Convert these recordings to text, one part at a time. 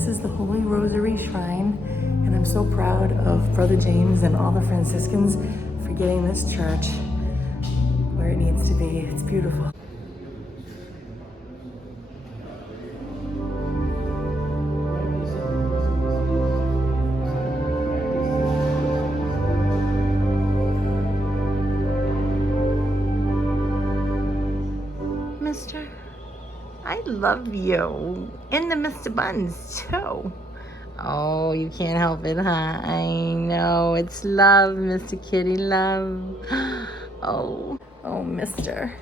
This is the Holy Rosary Shrine, and I'm so proud of Brother James and all the Franciscans for getting this church where it needs to be. It's beautiful. Mister, I love you. And the Mr. Buns, too. Oh, you can't help it, huh? I know. It's love, Mr. Kitty, love. Oh, mister.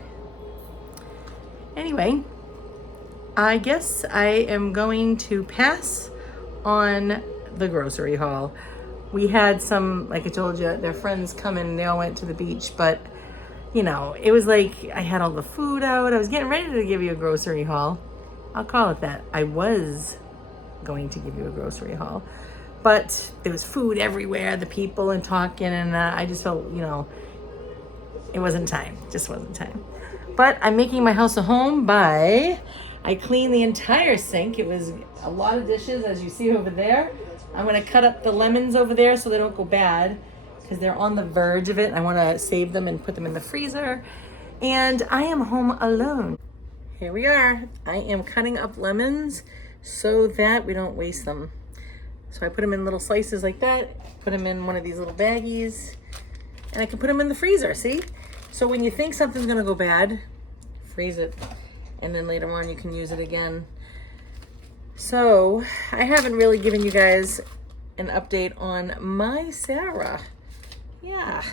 Anyway, I guess I am going to pass on the grocery haul. We had some, like I told you, their friends come in. They all went to the beach, but you know, it was like I had all the food out. I was getting ready to give you a grocery haul. I'll call it that. I was going to give you a grocery haul, but there was food everywhere, the people and talking, and I just felt, you know, it wasn't time. Just wasn't time. But I'm making my house a home by, I cleaned the entire sink. It was a lot of dishes, as you see over there. I'm going to cut up the lemons over there so they don't go bad, because they're on the verge of it. I want to save them and put them in the freezer. And I am home alone. Here we are. I am cutting up lemons so that we don't waste them. So I put them in little slices like that, put them in one of these little baggies, and I can put them in the freezer, see? So when you think something's gonna go bad, freeze it. And then later on you can use it again. So I haven't really given you guys an update on my Sarah. Yeah.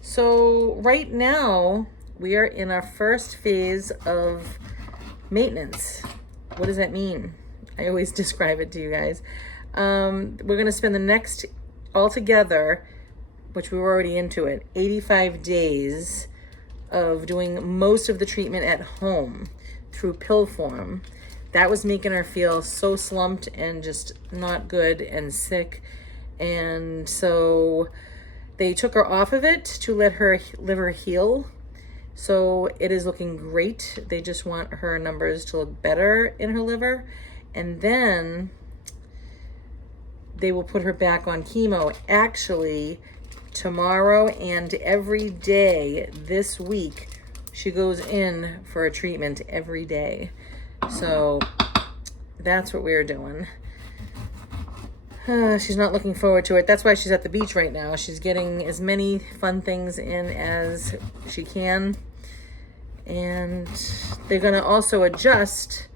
So right now we are in our first phase of maintenance. What does that mean? I always describe it to you guys. We're going to spend the next, altogether, which we were already into it, 85 days of doing most of the treatment at home through pill form. That was making her feel so slumped and just not good and sick. And so they took her off of it to let her liver heal. So it is looking great. They just want her numbers to look better in her liver. And then they will put her back on chemo. Actually, tomorrow and every day this week, she goes in for a treatment every day. So that's what we're doing. She's not looking forward to it. That's why she's at the beach right now. She's getting as many fun things in as she can. And they're going to also adjust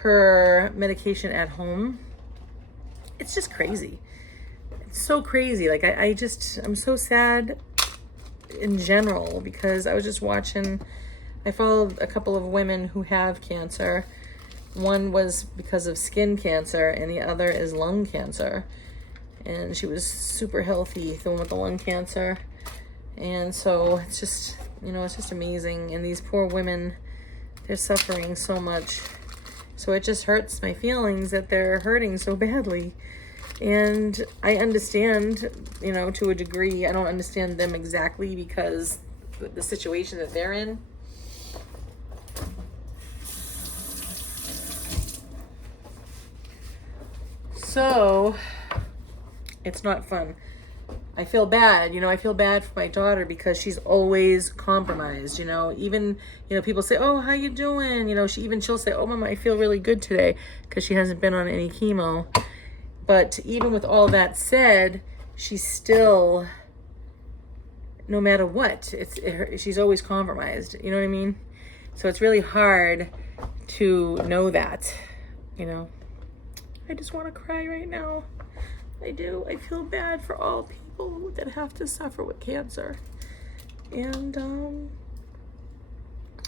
her medication at home. It's just crazy. It's so crazy. Like, I'm so sad in general, because I was just watching, I followed a couple of women who have cancer. One was because of skin cancer, and the other is lung cancer. And she was super healthy, the one with the lung cancer. And so it's just, you know, it's just amazing. And these poor women, they're suffering so much. So it just hurts my feelings that they're hurting so badly. And I understand, you know, to a degree. I don't understand them exactly because the situation that they're in. So it's not fun. I feel bad, you know, I feel bad for my daughter because she's always compromised, you know, even, you know, people say, oh, how you doing? You know, she'll say, oh, Mama, I feel really good today, because she hasn't been on any chemo. But even with all that said, she's still, no matter what, she's always compromised, you know what I mean? So it's really hard to know that, you know. I just want to cry right now. I do. I feel bad for all people that have to suffer with cancer. And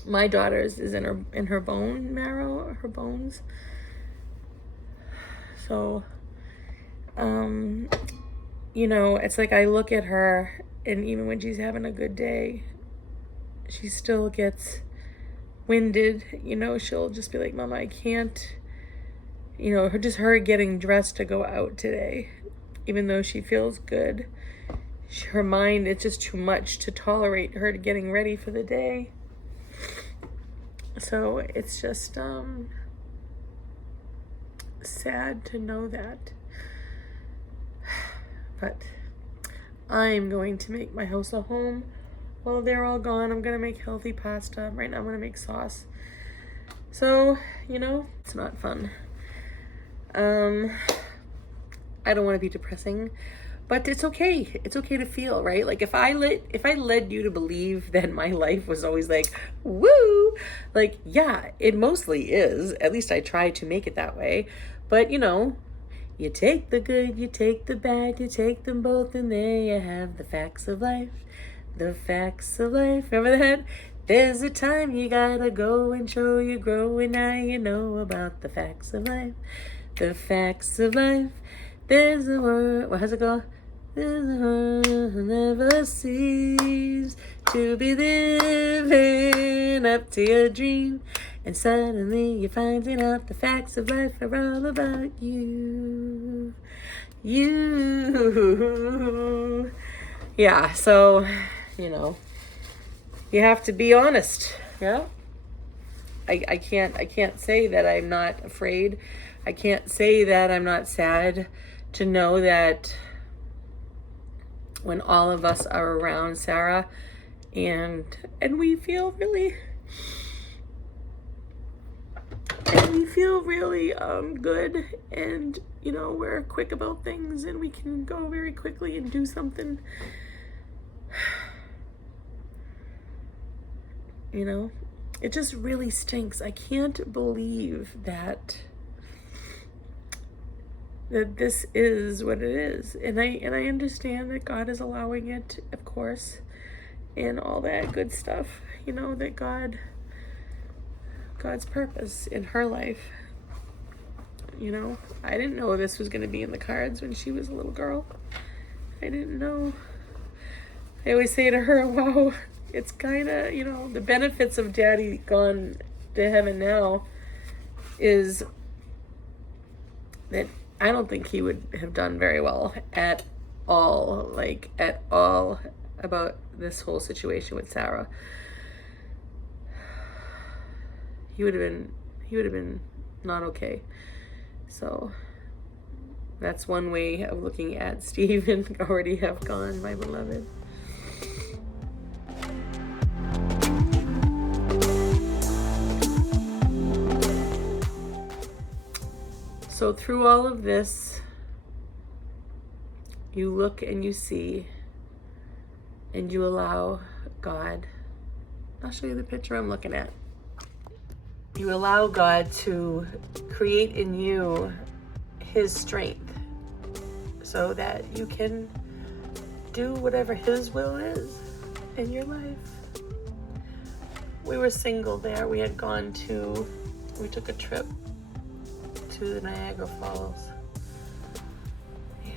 my daughter's is in her bone marrow, her bones. So you know, it's like I look at her, and even when she's having a good day, she still gets winded. You know, she'll just be like, Mama, I can't. You know, her getting dressed to go out today, even though she feels good, her mind, it's just too much to tolerate her getting ready for the day. So it's just sad to know that. But I'm going to make my house a home. While they're all gone, I'm gonna make healthy pasta. Right now I'm gonna make sauce. So, it's not fun. I don't want to be depressing, but it's okay. It's okay to feel, right? Like if I led you to believe that my life was always like, woo, like, yeah, it mostly is. At least I try to make it that way. But you take the good, you take the bad, you take them both, and there you have the facts of life. The facts of life. Remember that? There's a time you gotta go and show you grow, and now you know about the facts of life. The facts of life. There's a word. What has it go? There's a word never cease to be living up to your dream, and suddenly you're finding out the facts of life are all about you. You. Yeah. So, you have to be honest. Yeah. I can't say that I'm not afraid. I can't say that I'm not sad to know that when all of us are around Sarah and we feel really good, and we're quick about things and we can go very quickly and do something. It just really stinks. I can't believe that this is what it is. And I understand that God is allowing it, of course, and all that good stuff, that God's purpose in her life. I didn't know this was going to be in the cards when she was a little girl. I didn't know. I always say to her, wow, it's kind of, the benefits of Daddy gone to heaven now is that I don't think he would have done very well at all about this whole situation with Sarah. He would have been not okay. So that's one way of looking at Steve and already have gone, my beloved. So through all of this, you look and you see, and you allow God. I'll show you the picture I'm looking at. You allow God to create in you His strength so that you can do whatever His will is in your life. We were single there. We took a trip to the Niagara Falls. Yeah.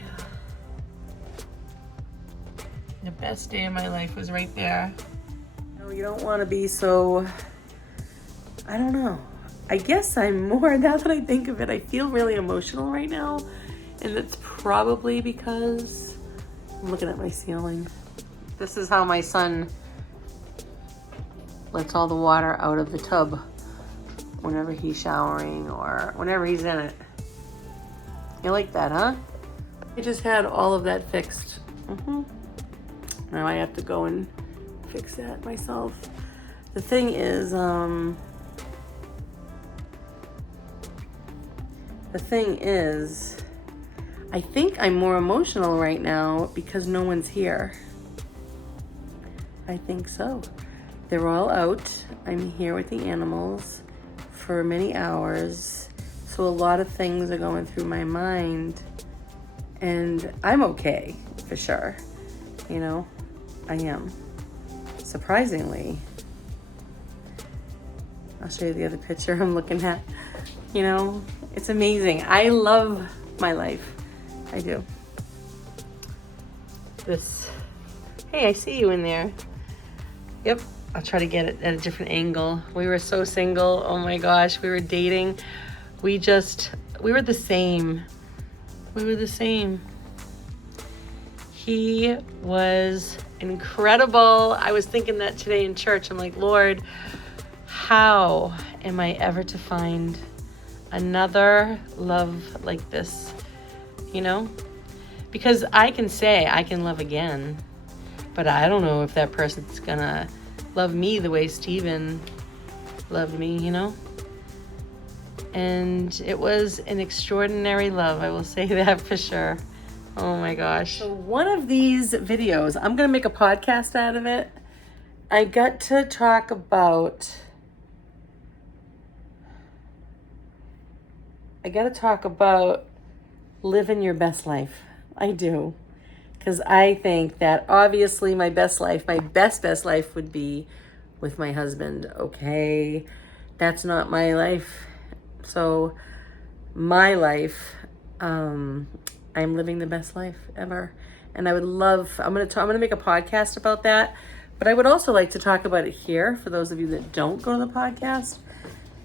The best day of my life was right there. You don't want to be so, I don't know. I guess I'm more, now that I think of it, I feel really emotional right now. And it's probably because I'm looking at my ceiling. This is how my son lets all the water out of the tub whenever he's showering or whenever he's in it. You like that, huh? I just had all of that fixed. Now I have to go and fix that myself. The thing is, I think I'm more emotional right now because no one's here. I think so. They're all out. I'm here with the animals for many hours. So a lot of things are going through my mind, and I'm okay for sure. I am. Surprisingly. I'll show you the other picture I'm looking at. It's amazing. I love my life. I do. Hey, I see you in there. Yep. I'll try to get it at a different angle. We were so single. Oh my gosh, we were dating. We were the same. He was incredible. I was thinking that today in church. I'm like, Lord, how am I ever to find another love like this, you know? Because I can say I can love again, but I don't know if that person's gonna love me the way Steven loved me, you know? And it was an extraordinary love, I will say that for sure. Oh my gosh. So one of these videos, I'm gonna make a podcast out of it. I got to talk about living your best life. I do. Because I think that obviously my best life would be with my husband. Okay. That's not my life. So my life, I'm living the best life ever. And I would love, I'm going to make a podcast about that. But I would also like to talk about it here for those of you that don't go to the podcast.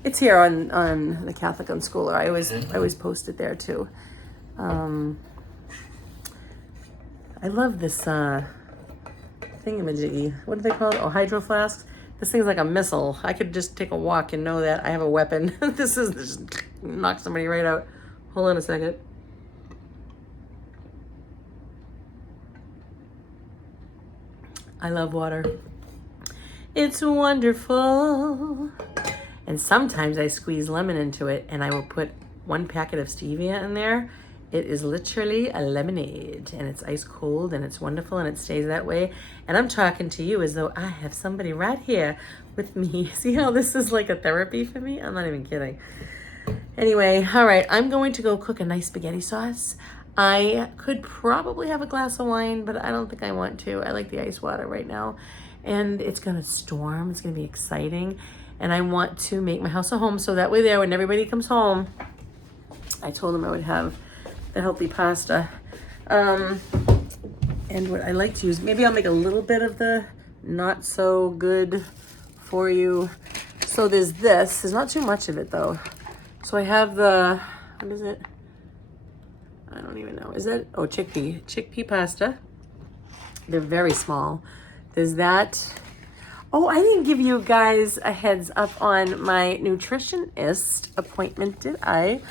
It's here on the Catholic Unschooler. I always post it there too. I love this thingamajiggy. What do they call it? Oh, hydro flasks. This thing's like a missile. I could just take a walk and know that I have a weapon. This just knock somebody right out. Hold on a second. I love water. It's wonderful. And sometimes I squeeze lemon into it and I will put 1 packet of stevia in there. It is literally a lemonade and it's ice cold and it's wonderful and it stays that way. And I'm talking to you as though I have somebody right here with me. See how this is like a therapy for me? I'm not even kidding. Anyway, all right, I'm going to go cook a nice spaghetti sauce. I could probably have a glass of wine, but I don't think I want to. I like the ice water right now. And it's gonna storm, it's gonna be exciting. And I want to make my house a home so that way there, when everybody comes home, I told them I would have the healthy pasta. And what I like to use, maybe I'll make a little bit of the not so good for you. So there's not too much of it though. So I have the, what is it? I don't even know. Is it? Oh, chickpea pasta. They're very small. There's that. Oh, I didn't give you guys a heads up on my nutritionist appointment, did I?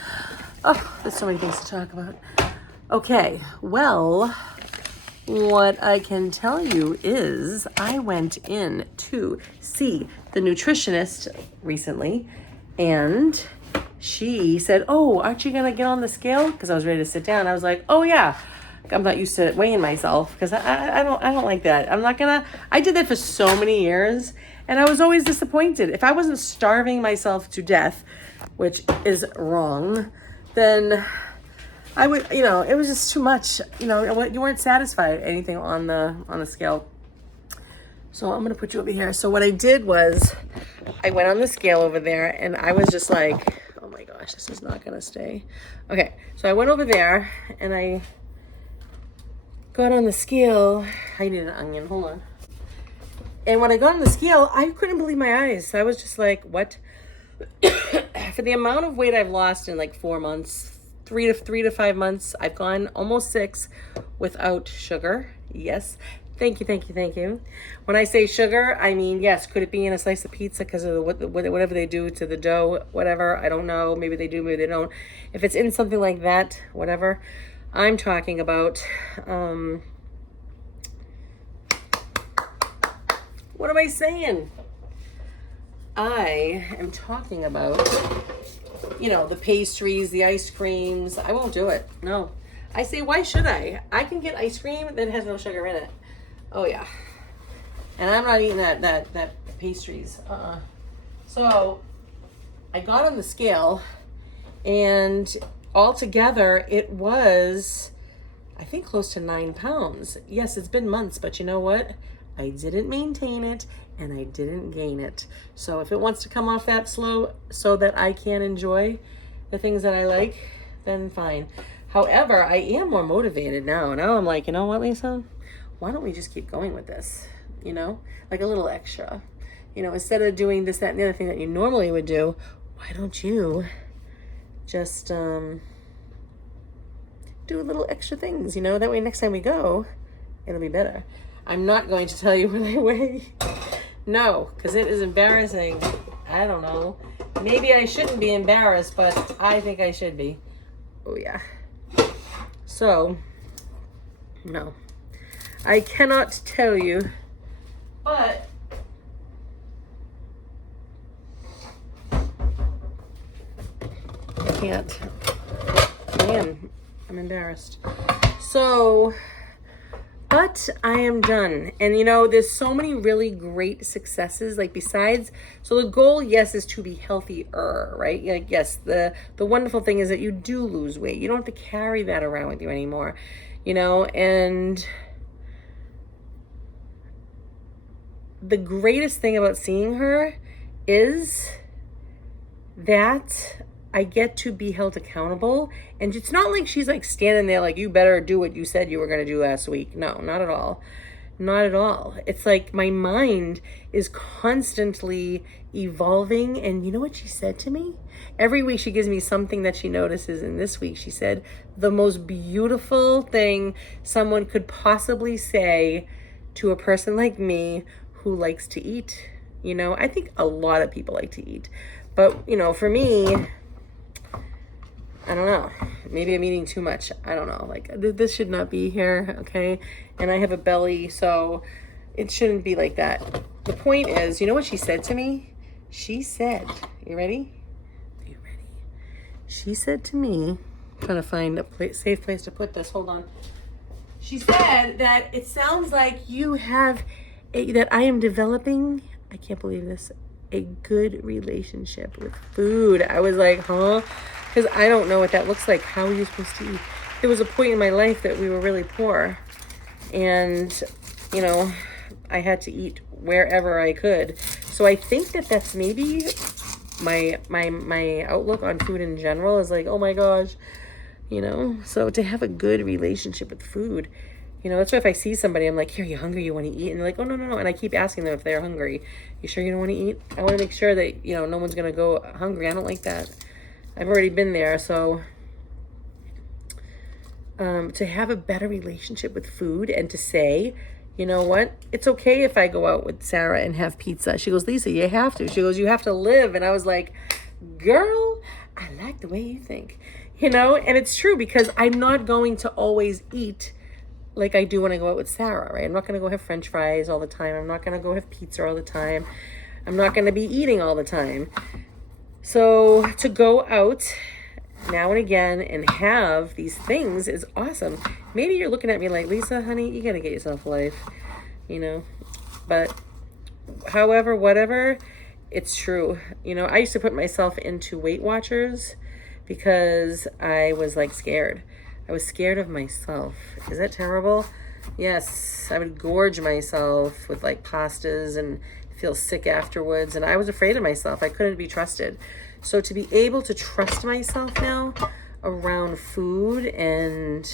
Oh, there's so many things to talk about. Okay, well, what I can tell you is I went in to see the nutritionist recently, and she said, oh, aren't you going to get on the scale? Because I was ready to sit down. I was like, oh, yeah. I'm not used to weighing myself because I don't like that. I did that for so many years and I was always disappointed. If I wasn't starving myself to death, which is wrong, then I would, it was just too much. You weren't satisfied with anything on the scale. So I'm going to put you over here. So what I did was I went on the scale over there and I was just like, oh my gosh, this is not going to stay. Okay. So I went over there and I got on the scale. I need an onion, hold on. And when I got on the scale, I couldn't believe my eyes. I was just like, what? For the amount of weight I've lost in like 4 months, 3 to 5 months, I've gone almost 6 without sugar. Yes. Thank you. When I say sugar, I mean, yes, could it be in a slice of pizza because of whatever they do to the dough, whatever, I don't know. Maybe they do, maybe they don't. If it's in something like that, whatever. I'm talking about, what am I saying? I am talking about, the pastries, the ice creams. I won't do it. No. I say, why should I? I can get ice cream that has no sugar in it. Oh, yeah. And I'm not eating that pastries. So I got on the scale and altogether, it was, I think, close to 9 pounds. Yes, it's been months, but you know what? I didn't maintain it and I didn't gain it. So if it wants to come off that slow so that I can enjoy the things that I like, then fine. However, I am more motivated now. Now I'm like, you know what, Lisa? Why don't we just keep going with this? Like a little extra. Instead of doing this, that, and the other thing that you normally would do, why don't you just do a little extra things, that way next time we go, it'll be better. I'm not going to tell you what I weigh. No, because it is embarrassing. I don't know. Maybe I shouldn't be embarrassed, but I think I should be. Oh, yeah. So, no. I cannot tell you, but I can't. I'm embarrassed. So, but I am done. And you know, there's so many really great successes, like besides, so the goal, yes, is to be healthier, right? Like, yes, the wonderful thing is that you do lose weight. You don't have to carry that around with you anymore, you know, and the greatest thing about seeing her is that I get to be held accountable. And it's not like she's like standing there like, you better do what you said you were going to do last week. No, not at all. Not at all. It's like my mind is constantly evolving. And you know what she said to me? Every week she gives me something that she notices. And this week she said, the most beautiful thing someone could possibly say to a person like me who likes to eat. You know, I think a lot of people like to eat. But, you know, for me, I don't know. Maybe I'm eating too much. I don't know. Like, this should not be here, okay? And I have a belly, so it shouldn't be like that. The point is, you know what she said to me? She said, you ready? Are you ready? She said to me, I'm trying to find a safe place to put this. Hold on. She said that it sounds like you have, that I am developing, I can't believe this, a good relationship with food. I was like, huh? Because I don't know what that looks like. How are you supposed to eat? There was a point in my life that we were really poor. And, you know, I had to eat wherever I could. So I think that that's maybe my outlook on food in general is like, oh my gosh, you know? So to have a good relationship with food, you know, that's why if I see somebody, I'm like, here, you hungry? You want to eat? And they're like, oh, no. And I keep asking them if they're hungry. You sure you don't want to eat? I want to make sure that, you know, no one's going to go hungry. I don't like that. I've already been there. So to have a better relationship with food and to say, you know what? It's okay if I go out with Sarah and have pizza. She goes, Lisa, you have to. She goes, you have to live. And I was like, girl, I like the way you think, you know? And it's true because I'm not going to always eat like I do when I go out with Sarah, right? I'm not going to go have French fries all the time. I'm not going to go have pizza all the time. I'm not going to be eating all the time. So to go out now and again and have these things is awesome. Maybe you're looking at me like, Lisa, honey, you got to get yourself a life, you know? But however, whatever, it's true. You know, I used to put myself into Weight Watchers because I was like scared. I was scared of myself. Is that terrible? Yes, I would gorge myself with like pastas and feel sick afterwards. And I was afraid of myself. I couldn't be trusted. So to be able to trust myself now around food and,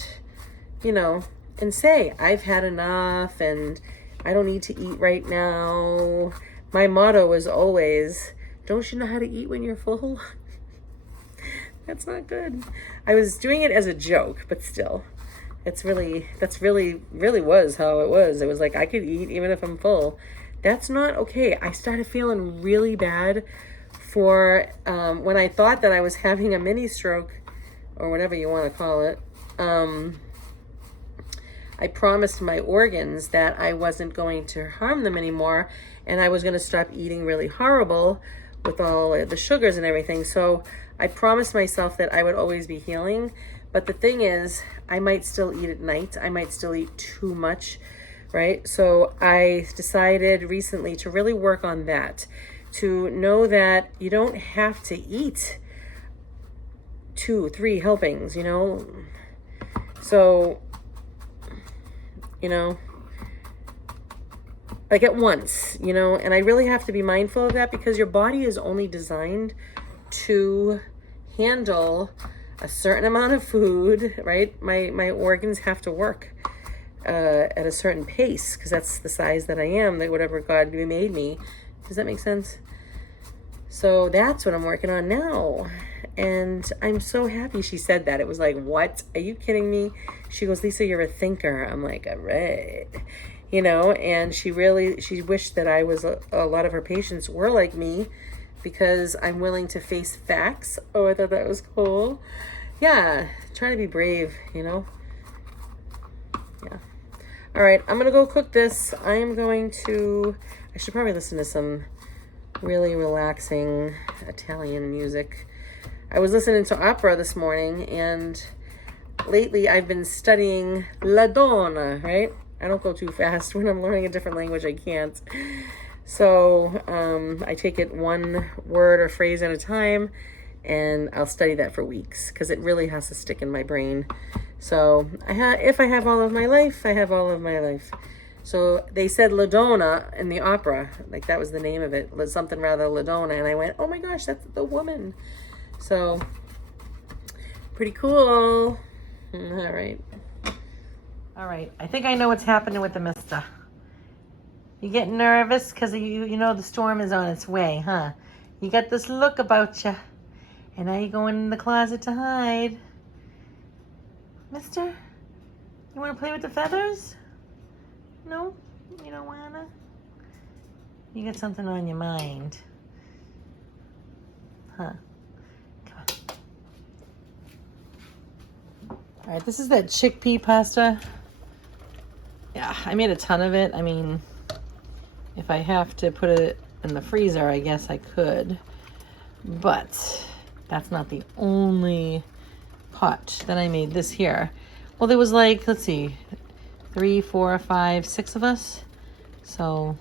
you know, and say, I've had enough and I don't need to eat right now. My motto is always, don't you know how to eat when you're full? That's not good. I was doing it as a joke, but still, that's really was how it was. It was like, I could eat even if I'm full. That's not okay. I started feeling really bad for when I thought that I was having a mini stroke or whatever you want to call it. I promised my organs that I wasn't going to harm them anymore and I was going to stop eating really horrible with all the sugars and everything. So I promised myself that I would always be healing. But the thing is, I might still eat at night. I might still eat too much, right? So I decided recently to really work on that, to know that you don't have to eat 2-3 helpings, you know? So, you know, like at once, you know, and I really have to be mindful of that because your body is only designed to handle a certain amount of food, right? My organs have to work at a certain pace because that's the size that I am, that whatever God made me. Does that make sense? So that's what I'm working on now. And I'm so happy she said that. It was like, what? Are you kidding me? She goes, Lisa, you're a thinker. I'm like, all right. You know, and she wished that I was, a lot of her patients were like me, because I'm willing to face facts. Oh, I thought that was cool. Yeah, try to be brave, you know? Yeah. All right, I'm gonna go cook this. I should probably listen to some really relaxing Italian music. I was listening to opera this morning, and lately I've been studying La Donna, right? I don't go too fast. When I'm learning a different language, I can't. So I take it one word or phrase at a time, and I'll study that for weeks because it really has to stick in my brain. So if I have all of my life, I have all of my life. So they said La Donna in the opera, like that was the name of it, something rather La Donna, and I went, oh my gosh, that's the woman. So pretty cool. All right, I think I know what's happening with the mister. You getting nervous because you know the storm is on its way, huh? You got this look about you, and now you're going in the closet to hide. Mister, you want to play with the feathers? No, you don't wanna? You got something on your mind. Huh? Come on. All right, this is that chickpea pasta. Yeah, I made a ton of it. I mean, if I have to put it in the freezer, I guess I could. But that's not the only pot that I made this here. Well, there was like, let's see, 3, 4, 5, 6 of us. So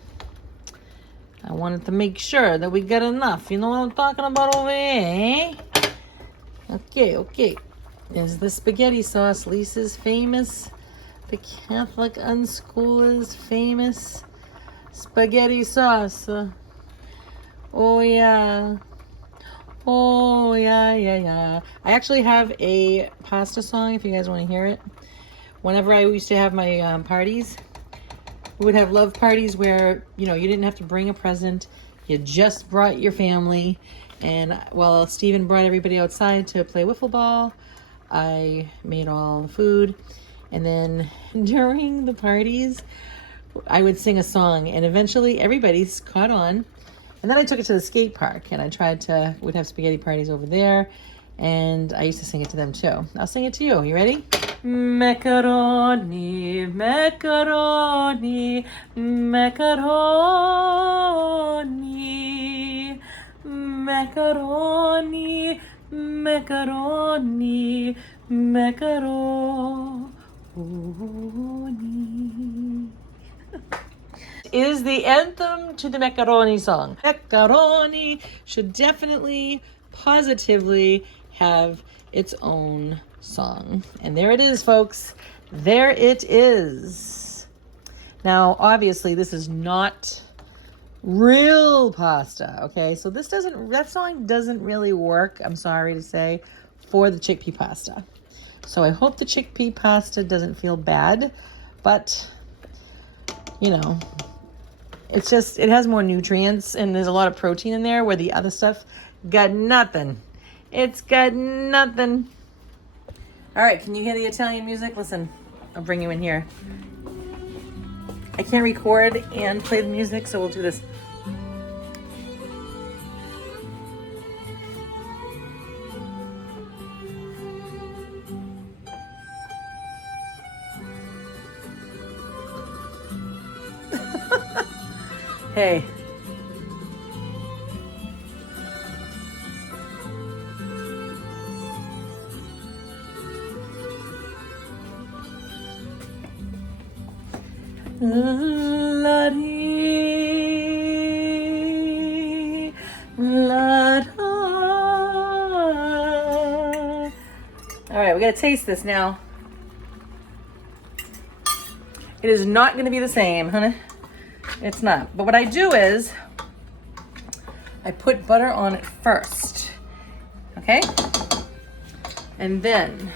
I wanted to make sure that we got enough. You know what I'm talking about over here, eh? Okay. There's the spaghetti sauce, Lisa's famous. The Catholic unschoolers famous spaghetti sauce. Oh yeah. I actually have a pasta song if you guys want to hear it. Whenever I used to have my parties, we would have love parties where, you know, you didn't have to bring a present. You just brought your family. And while Steven brought everybody outside to play wiffle ball, I made all the food. And then during the parties, I would sing a song, and eventually everybody's caught on. And then I took it to the skate park, and we'd have spaghetti parties over there, and I used to sing it to them too. I'll sing it to you. You ready? Macaroni, macaroni, macaroni, macaroni, macaroni, macaroni. Is the anthem to the macaroni song. Macaroni should definitely, positively have its own song. And there it is, folks. There it is. Now, obviously, this is not real pasta, okay? So that song doesn't really work, I'm sorry to say, for the chickpea pasta. So I hope the chickpea pasta doesn't feel bad, but, you know, it has more nutrients and there's a lot of protein in there where the other stuff got nothing. It's got nothing. All right, can you hear the Italian music? Listen, I'll bring you in here. I can't record and play the music, so we'll do this. Hey. La-dee, la-da. All right, we gotta taste this now. It is not gonna be the same, honey. It's not. But what I do is I put butter on it first, okay? And then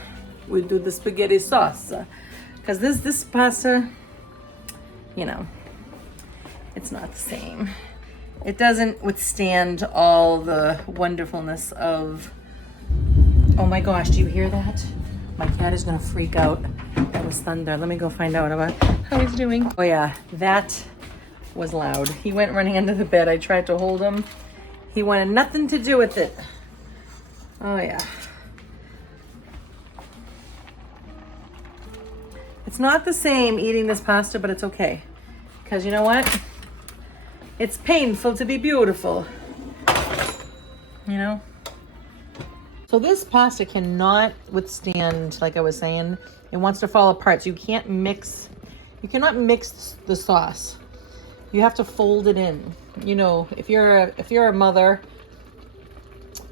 we do the spaghetti sauce. Because this pasta, you know, it's not the same. It doesn't withstand all the wonderfulness of, oh my gosh, do you hear that? My cat is gonna freak out. That was thunder. Let me go find out about how he's doing. Oh yeah, that was loud. He went running under the bed. I tried to hold him. He wanted nothing to do with it. Oh yeah. It's not the same eating this pasta, but it's okay. Because you know what? It's painful to be beautiful. You know? So this pasta cannot withstand, like I was saying, it wants to fall apart. So you cannot mix the sauce. You have to fold it in. You know, if you're a mother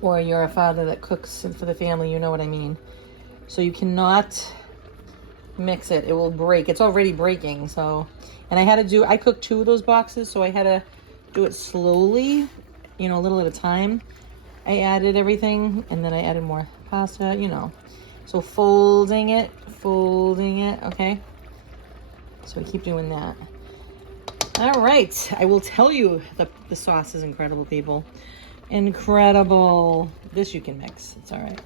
or you're a father that cooks for the family, you know what I mean. So you cannot mix it. It will break. It's already breaking. So, and I cooked 2 of those boxes, so I had to do it slowly, you know, a little at a time. I added everything, and then I added more pasta, you know. So folding it, okay? So I keep doing that. All right, I will tell you, the sauce is incredible, people. Incredible. This you can mix, it's all right.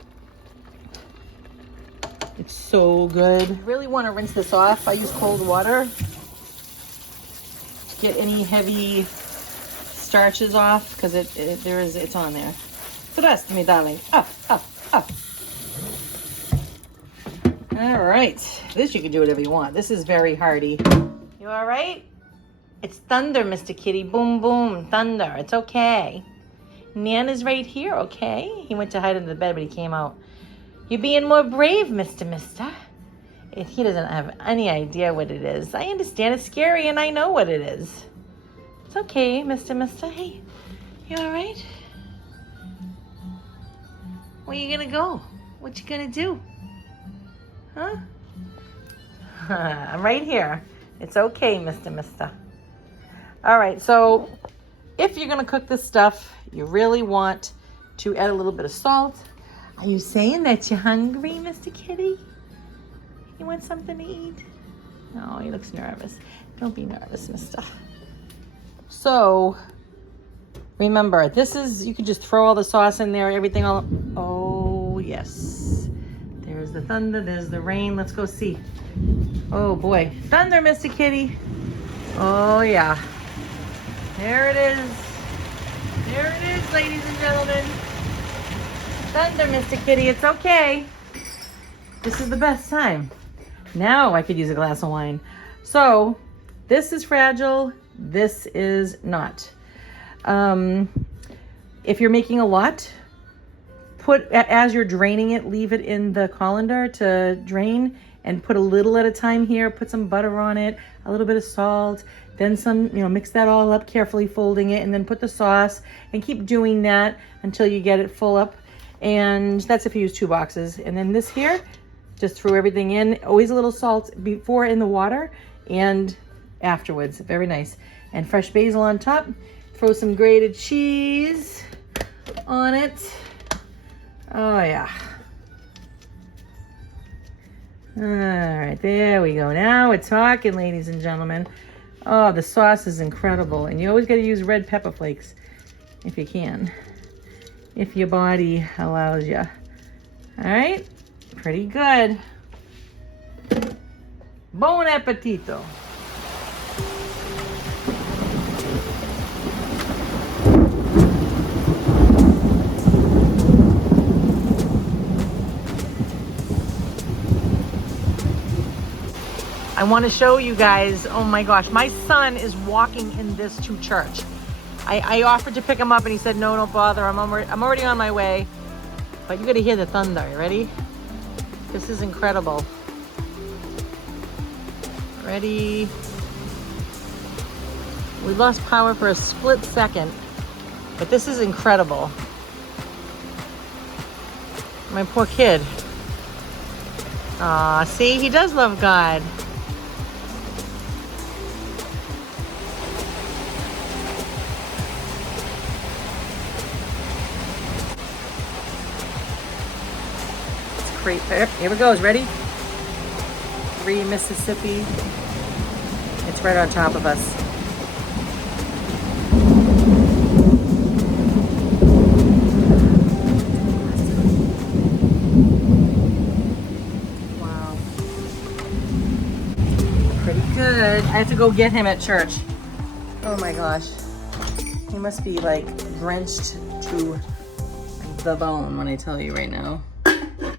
It's so good. You really want to rinse this off. I use cold water to get any heavy starches off, because it's on there. Trust me, darling. Up. All right. This you can do whatever you want. This is very hearty. You all right? It's thunder, Mr. Kitty. Boom, boom, thunder. It's okay. Nana's right here, okay? He went to hide under the bed, but he came out. You're being more brave, Mister. He doesn't have any idea what it is. I understand it's scary, and I know what it is. It's okay, Mister. Hey, you all right? Where you gonna go? What you gonna do? Huh? I'm right here. It's okay, Mister. All right, so if you're gonna cook this stuff, you really want to add a little bit of salt. Are you saying that you're hungry, Mr. Kitty? You want something to eat? Oh, he looks nervous. Don't be nervous, mister. So, remember, you can just throw all the sauce in there, everything all. Oh, yes. There's the thunder, there's the rain. Let's go see. Oh, boy. Thunder, Mr. Kitty. Oh, yeah. There it is. There it is, ladies and gentlemen. Thunder, Mr. Kitty. It's okay. This is the best time. Now I could use a glass of wine. So, this is fragile. This is not. If you're making a lot, as you're draining it, leave it in the colander to drain, and put a little at a time here. Put some butter on it, a little bit of salt, then some, mix that all up carefully, folding it, and then put the sauce, and keep doing that until you get it full up. And that's if you use 2 boxes. And then this here, just throw everything in. Always a little salt before in the water and afterwards. Very nice. And fresh basil on top. Throw some grated cheese on it. Oh, yeah. All right, there we go. Now we're talking, ladies and gentlemen. Oh, the sauce is incredible. And you always got to use red pepper flakes if you can. If your body allows you. All right, pretty good. Bon appetito. I want to show you guys, oh my gosh, my son is walking in this to church. I offered to pick him up and he said, no, don't bother. I'm already on my way. But you got to hear the thunder. You ready? This is incredible. Ready? We lost power for a split second, but this is incredible. My poor kid. Aw, see, he does love God. Here it goes. Ready? 3 Mississippi. It's right on top of us. Wow. Pretty good. I have to go get him at church. Oh my gosh. He must be like drenched to the bone when I tell you right now.